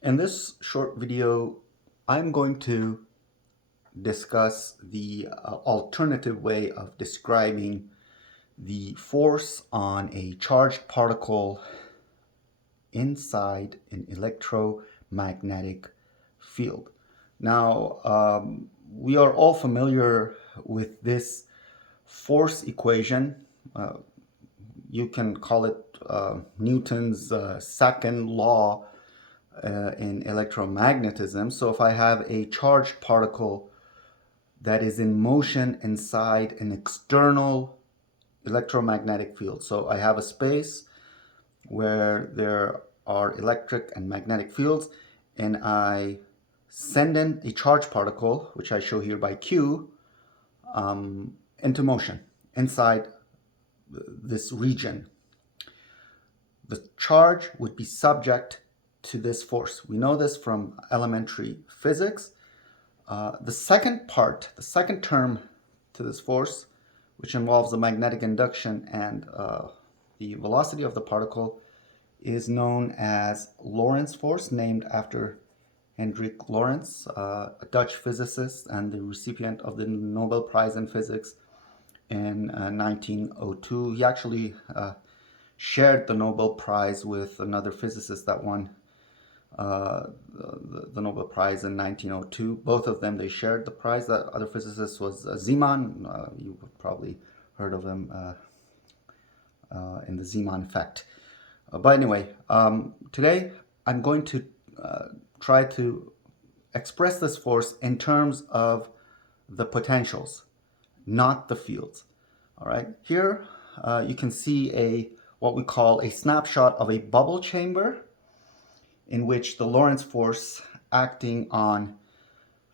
In this short video, I'm going to discuss the alternative way of describing the force on a charged particle inside an electromagnetic field. Now, we are all familiar with this force equation. You can call it Newton's second law in electromagnetism. So if I have a charged particle that is in motion inside an external electromagnetic field, so I have a space where there are electric and magnetic fields, and I send in a charged particle, which I show here by Q, into motion inside this region. The charge would be subject to this force. We know this from elementary physics. The second term to this force, which involves the magnetic induction and the velocity of the particle, is known as Lorentz force, named after Hendrik Lorentz, a Dutch physicist and the recipient of the Nobel Prize in Physics in 1902. He actually shared the Nobel Prize with another physicist that won the Nobel Prize in 1902. Both of them, they shared the prize. That other physicist was Zeeman. You've probably heard of him in the Zeeman effect. But anyway, today I'm going to try to express this force in terms of the potentials, not the fields. All right, here you can see what we call a snapshot of a bubble chamber in which the Lorentz force acting on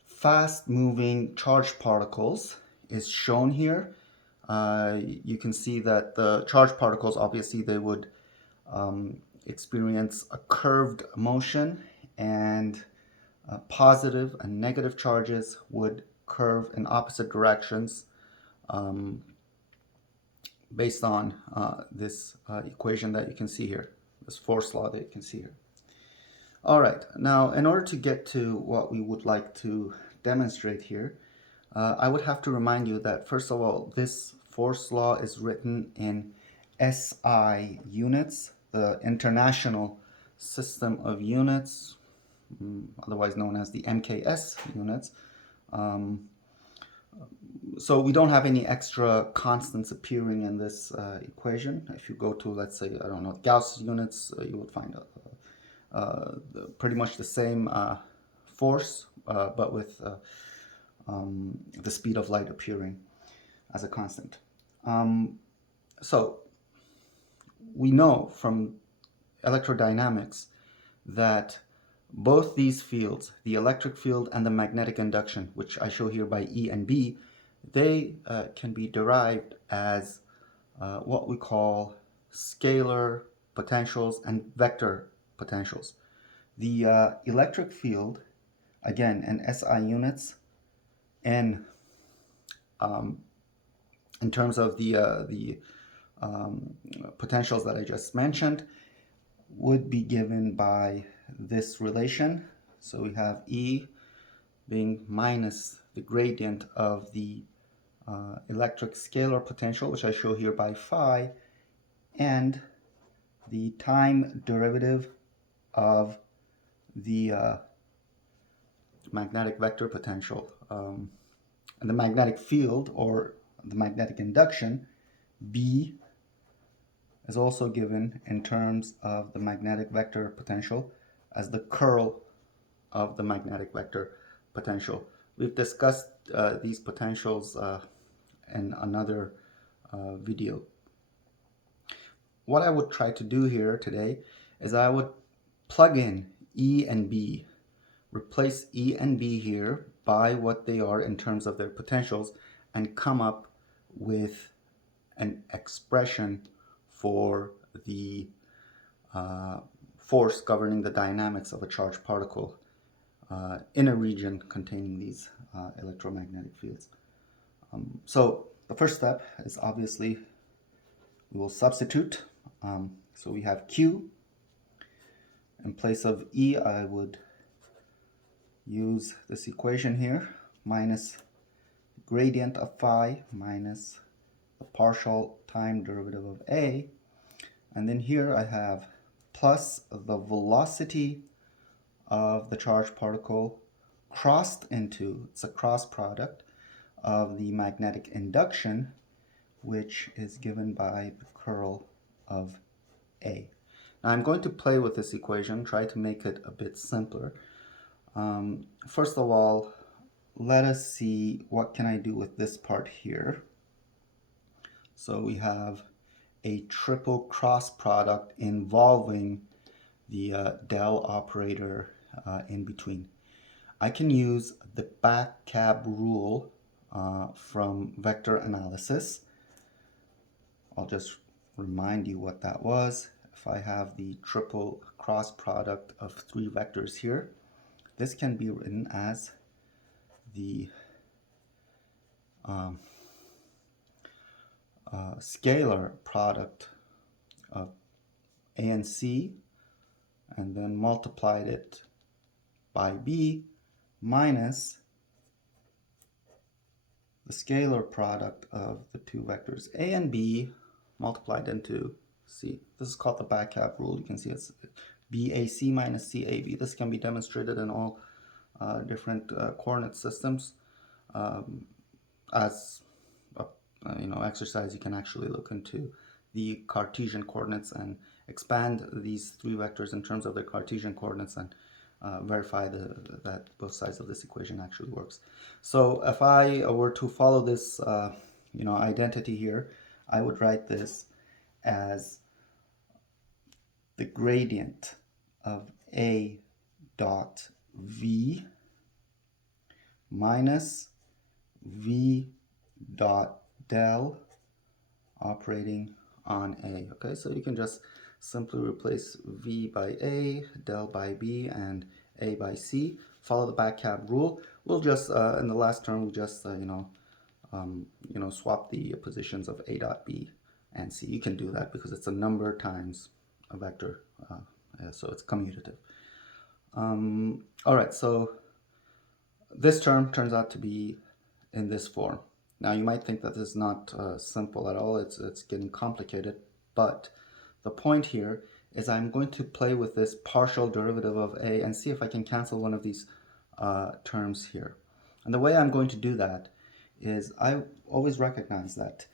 fast-moving charged particles is shown here. You can see that the charged particles, obviously, they would experience a curved motion, and positive and negative charges would curve in opposite directions based on this equation that you can see here, this force law that you can see here. All right, now in order to get to what we would like to demonstrate here, I would have to remind you that, first of all, this force law is written in SI units, the International System of Units, otherwise known as the MKS units. So we don't have any extra constants appearing in this equation. If you go to, let's say, I don't know, Gauss units, you would find pretty much the same force, but with the speed of light appearing as a constant. So we know from electrodynamics that both these fields, the electric field and the magnetic induction, which I show here by E and B, they can be derived as what we call scalar potentials and vector potentials. The electric field, again, in SI units, and in terms of the potentials that I just mentioned, would be given by this relation. So we have E being minus the gradient of the electric scalar potential, which I show here by phi, and the time derivative of the magnetic vector potential. And the magnetic field, or the magnetic induction, B, is also given in terms of the magnetic vector potential as the curl of the magnetic vector potential. We've discussed these potentials in another video. What I would try to do here today is I would plug in E and B, replace E and B here by what they are in terms of their potentials, and come up with an expression for the force governing the dynamics of a charged particle in a region containing these electromagnetic fields. So the first step is, obviously, we will substitute. So we have Q In place of E, I would use this equation here, minus gradient of phi minus the partial time derivative of A. And then here I have plus the velocity of the charged particle crossed into, it's a cross product of the magnetic induction, which is given by the curl of A. Now I'm going to play with this equation, try to make it a bit simpler. First of all, let us see what can I do with this part here. So we have a triple cross product involving the del operator in between. I can use the back cab rule from vector analysis. I'll just remind you what that was. If I have the triple cross product of three vectors here, this can be written as the scalar product of A and C, and then multiplied it by B minus the scalar product of the two vectors A and B multiplied into C. This is called the back cab rule. You can see it's BAC minus CAB. This can be demonstrated in all different coordinate systems. As a, exercise, you can actually look into the Cartesian coordinates and expand these three vectors in terms of their Cartesian coordinates and verify that both sides of this equation actually works. So if I were to follow this identity here, I would write this as the gradient of A dot V minus V dot del operating on A. Okay, so you can just simply replace V by A, del by B, and A by C. Follow the back cab rule. We'll just in the last term, we'll just swap the positions of A dot B and C. You can do that because it's a number times a vector, so it's commutative. All right, so this term turns out to be in this form. Now you might think that this is not simple at all. It's getting complicated, but the point here is I'm going to play with this partial derivative of A and see if I can cancel one of these terms here. And the way I'm going to do that is I always recognize that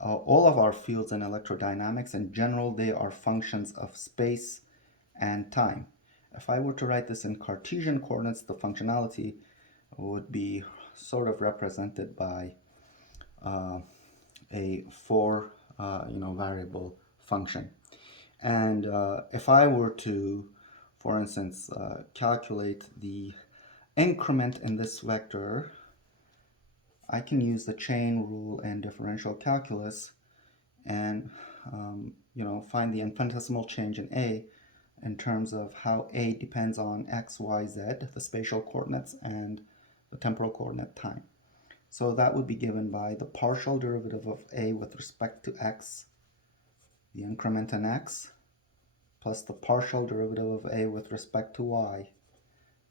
all of our fields in electrodynamics in general, they are functions of space and time. If I were to write this in Cartesian coordinates, the functionality would be sort of represented by a four variable function. And if I were to, for instance, calculate the increment in this vector, I can use the chain rule and differential calculus and find the infinitesimal change in A in terms of how A depends on x, y, z, the spatial coordinates, and the temporal coordinate time. So that would be given by the partial derivative of A with respect to x, the increment in x, plus the partial derivative of A with respect to y,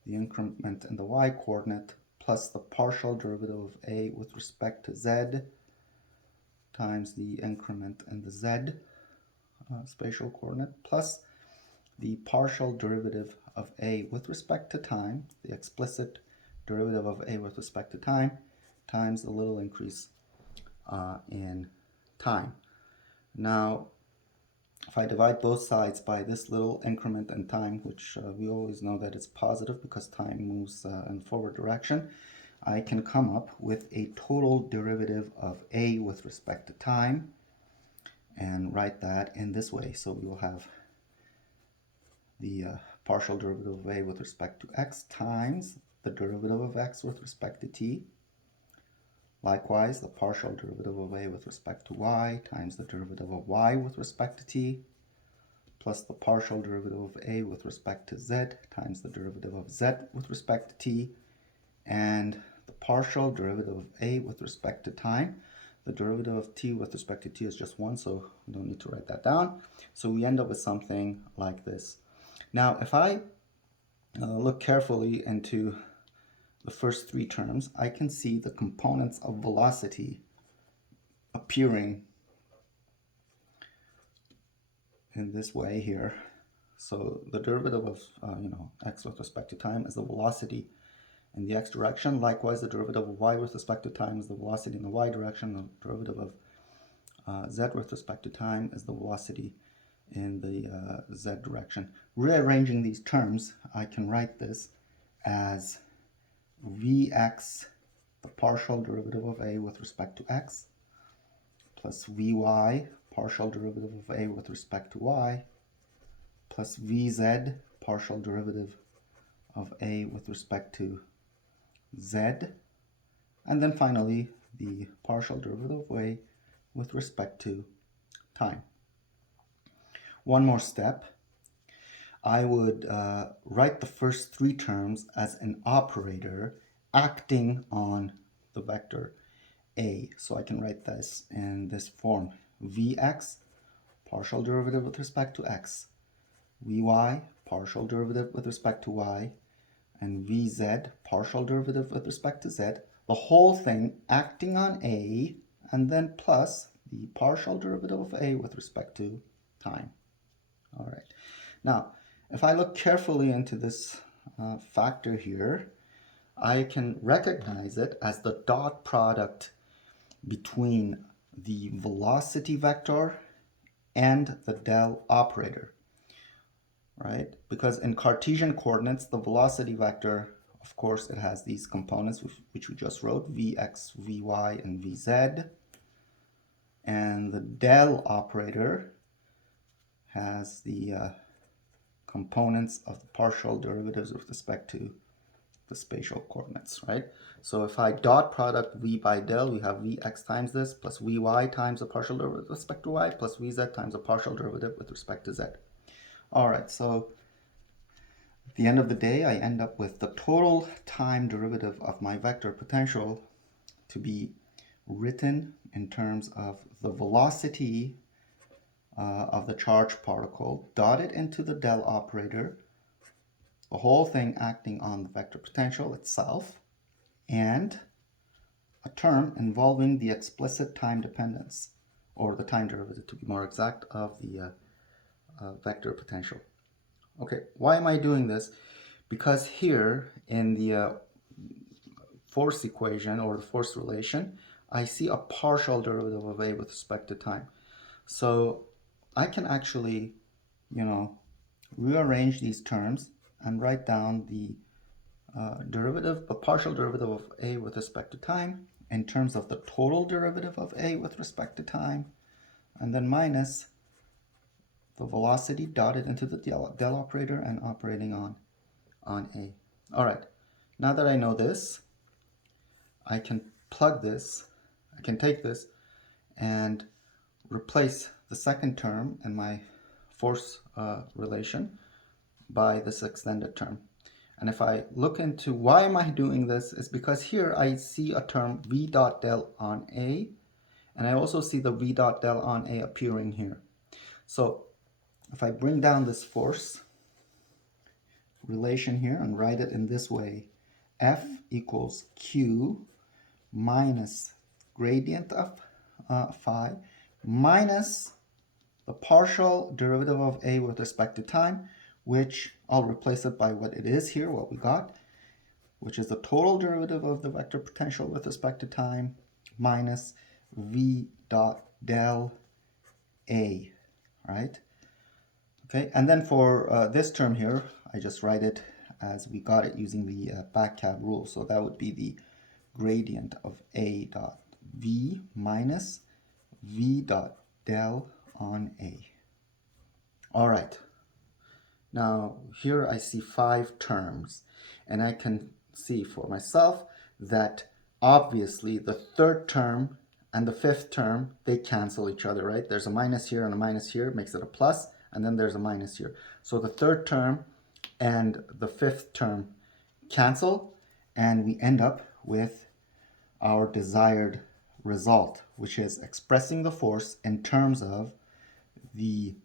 the increment in the y coordinate, plus the partial derivative of A with respect to z times the increment in the z spatial coordinate, plus the partial derivative of A with respect to time, the explicit derivative of A with respect to time, times the little increase in time. Now, if I divide both sides by this little increment in time, which we always know that it's positive because time moves in forward direction, I can come up with a total derivative of A with respect to time and write that in this way. So we will have the partial derivative of A with respect to x times the derivative of x with respect to t. Likewise, the partial derivative of A with respect to y times the derivative of y with respect to t, plus the partial derivative of A with respect to z times the derivative of z with respect to t, and the partial derivative of A with respect to time. The derivative of t with respect to t is just 1, so we don't need to write that down. So we end up with something like this. Now, if I look carefully into the first three terms, I can see the components of velocity appearing in this way here. So the derivative of x with respect to time is the velocity in the x direction. Likewise, the derivative of y with respect to time is the velocity in the y direction. The derivative of z with respect to time is the velocity in the z direction. Rearranging these terms, I can write this as vx, the partial derivative of a with respect to x, plus vy, partial derivative of a with respect to y, plus vz, partial derivative of a with respect to z, and then finally the partial derivative of a with respect to time. One more step. I would write the first three terms as an operator acting on the vector a. So I can write this in this form: vx, partial derivative with respect to x, vy, partial derivative with respect to y, and vz, partial derivative with respect to z. The whole thing acting on a, and then plus the partial derivative of a with respect to time. All right. Now, if I look carefully into this factor here, I can recognize it as the dot product between the velocity vector and the del operator, right? Because in Cartesian coordinates, the velocity vector, of course, it has these components which we just wrote, vx, vy, and vz. And the del operator has the components of the partial derivatives with respect to the spatial coordinates, right? So if I dot product v by del, we have vx times this plus vy times the partial derivative with respect to y plus vz times the partial derivative with respect to z. All right, so at the end of the day, I end up with the total time derivative of my vector potential to be written in terms of the velocity of the charged particle dotted into the del operator, the whole thing acting on the vector potential itself, and a term involving the explicit time dependence, or the time derivative to be more exact, of the vector potential. Okay, why am I doing this? Because here in the force equation or the force relation, I see a partial derivative of a with respect to time. So I can actually, rearrange these terms and write down the partial derivative of a with respect to time in terms of the total derivative of a with respect to time, and then minus the velocity dotted into the del operator and operating on a. All right, now that I know this, I can take this and replace the second term in my force relation by this extended term. And if I look into why am I doing this, is because here I see a term v dot del on a, and I also see the v dot del on a appearing here. So if I bring down this force relation here and write it in this way, F equals Q minus gradient of phi minus the partial derivative of a with respect to time, which I'll replace it by what it is here, what we got, which is the total derivative of the vector potential with respect to time minus v dot del a, right? Okay, and then for this term here, I just write it as we got it using the back cab rule. So that would be the gradient of a dot v minus v dot del on a. All right. Now here I see 5 terms, and I can see for myself that obviously the third term and the fifth term, they cancel each other, right? There's a minus here and a minus here, makes it a plus, and then there's a minus here. So the third term and the fifth term cancel, and we end up with our desired result, which is expressing the force in terms of the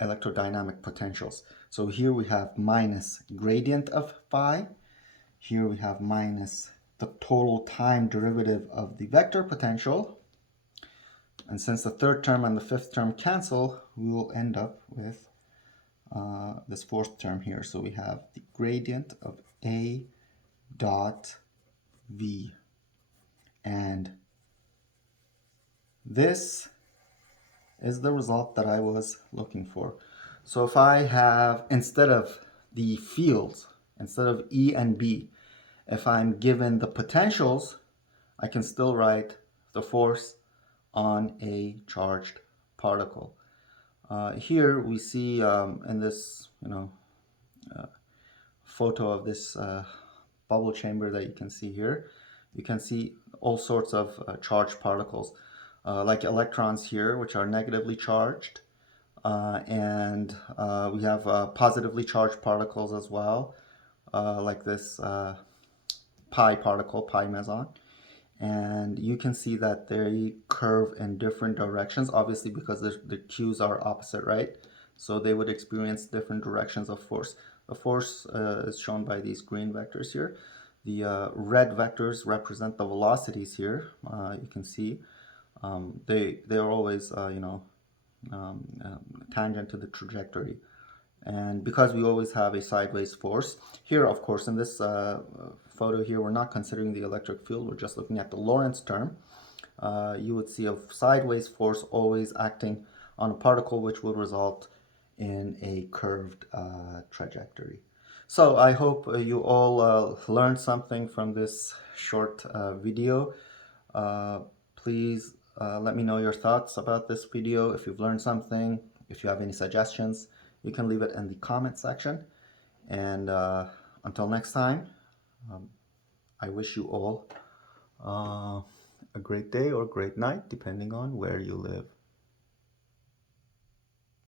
electrodynamic potentials. So here we have minus gradient of phi. Here we have minus the total time derivative of the vector potential. And since the third term and the fifth term cancel, we will end up with this fourth term here. So we have the gradient of A dot V. And this is the result that I was looking for. So if I have, instead of the fields, instead of E and B, if I'm given the potentials, I can still write the force on a charged particle. Here we see in this, photo of this bubble chamber that you can see here, you can see all sorts of charged particles, like electrons here, which are negatively charged, and we have positively charged particles as well, like this pi particle, pi meson. And you can see that they curve in different directions, obviously because the Q's are opposite, right? So they would experience different directions of force. The force is shown by these green vectors here. The red vectors represent the velocities here. You can see they are always tangent to the trajectory. And because we always have a sideways force, here of course in this photo here we're not considering the electric field, we're just looking at the Lorentz term. You would see a sideways force always acting on a particle, which would result in a curved trajectory. So I hope you all learned something from this short video. Please let me know your thoughts about this video. If you've learned something, if you have any suggestions, you can leave it in the comment section. And until next time, I wish you all a great day or great night, depending on where you live.